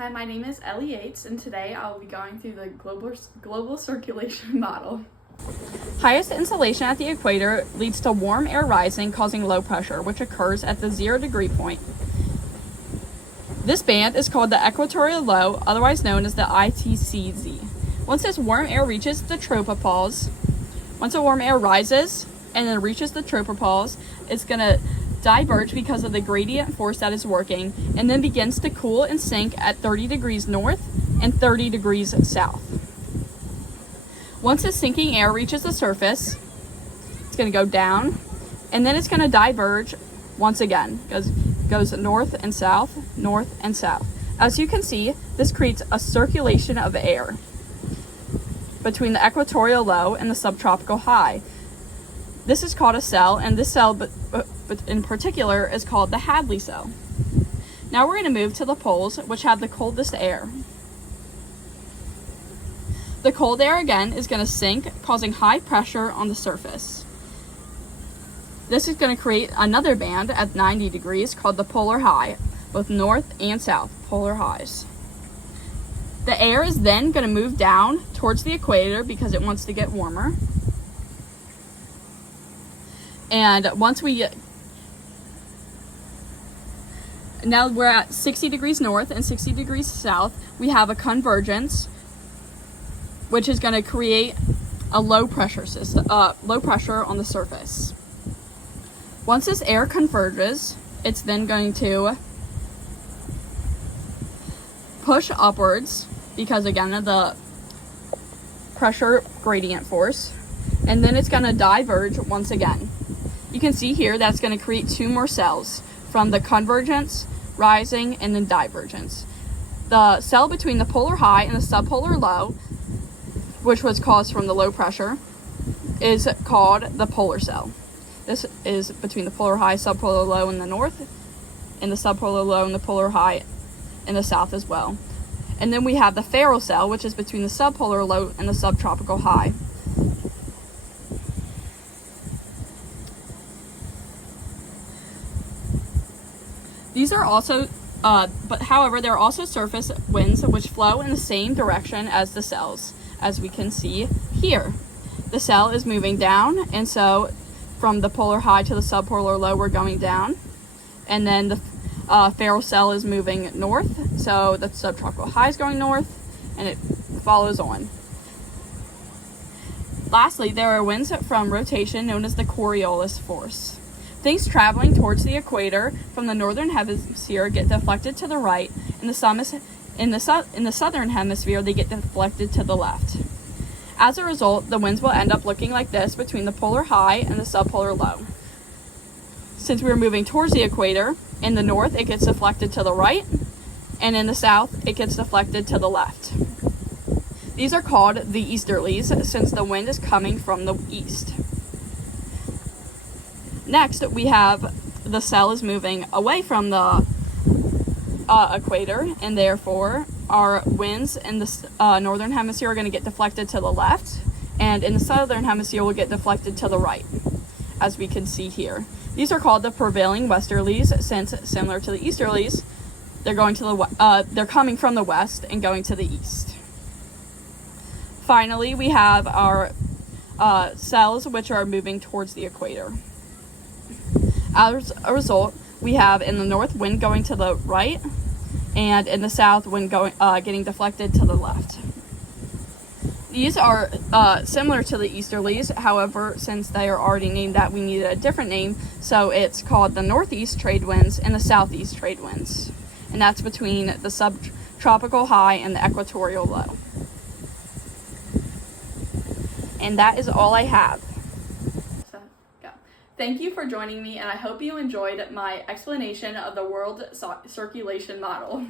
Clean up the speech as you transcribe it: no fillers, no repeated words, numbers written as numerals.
Hi, my name is Ellie Yates, and today I will be going through the global circulation model. Highest insolation at the equator leads to warm air rising, causing low pressure, which occurs at the 0 degree point. This band is called the equatorial low, otherwise known as the ITCZ. Once this warm air reaches the tropopause, once the warm air rises and then reaches the tropopause, it's going to diverge because of the gradient force that is working, and then begins to cool and sink at 30 degrees north and 30 degrees south. Once the sinking air reaches the surface, it's going to go down, and then it's going to diverge once again. Goes north and south, north and south. As you can see, this creates a circulation of air between the equatorial low and the subtropical high. This is called a cell, and this cell, but in particular, is called the Hadley cell. Now we're going to move to the poles, which have the coldest air. The cold air again is going to sink, causing high pressure on the surface. This is going to create another band at 90 degrees called the polar high, both north and south, polar highs. The air is then going to move down towards the equator because it wants to get warmer. And now we're at 60 degrees north and 60 degrees south, we have a convergence, which is going to create a low pressure on the surface. Once this air converges, it's then going to push upwards because, again, of the pressure gradient force, and then it's going to diverge once again. You can see here that's going to create two more cells from the convergence, rising, and then divergence. The cell between the polar high and the subpolar low, which was caused from the low pressure, is called the polar cell. This is between the polar high, subpolar low in the north, and the subpolar low and the polar high in the south as well. And then we have the Ferrel cell, which is between the subpolar low and the subtropical high. These are also, however, there are also surface winds which flow in the same direction as the cells, as we can see here. The cell is moving down, and so from the polar high to the subpolar low, we're going down. And then the Ferrel cell is moving north, so the subtropical high is going north, and it follows on. Lastly, there are winds from rotation known as the Coriolis force. Things traveling towards the equator from the northern hemisphere get deflected to the right, and in the southern hemisphere they get deflected to the left. As a result, the winds will end up looking like this between the polar high and the subpolar low. Since we're moving towards the equator, in the north it gets deflected to the right, and in the south it gets deflected to the left. These are called the easterlies since the wind is coming from the east. Next, we have the cell is moving away from the equator, and therefore our winds in the northern hemisphere are going to get deflected to the left, and in the southern hemisphere will get deflected to the right, as we can see here. These are called the prevailing westerlies since, similar to the easterlies, they're coming from the west and going to the east. Finally, we have our cells which are moving towards the equator. As a result, we have in the north wind going to the right, and in the south wind getting deflected to the left. These are similar to the easterlies, however, since they are already named that, we needed a different name, so it's called the northeast trade winds and the southeast trade winds, and that's between the subtropical high and the equatorial low. And that is all I have. Thank you for joining me, and I hope you enjoyed my explanation of the world circulation model.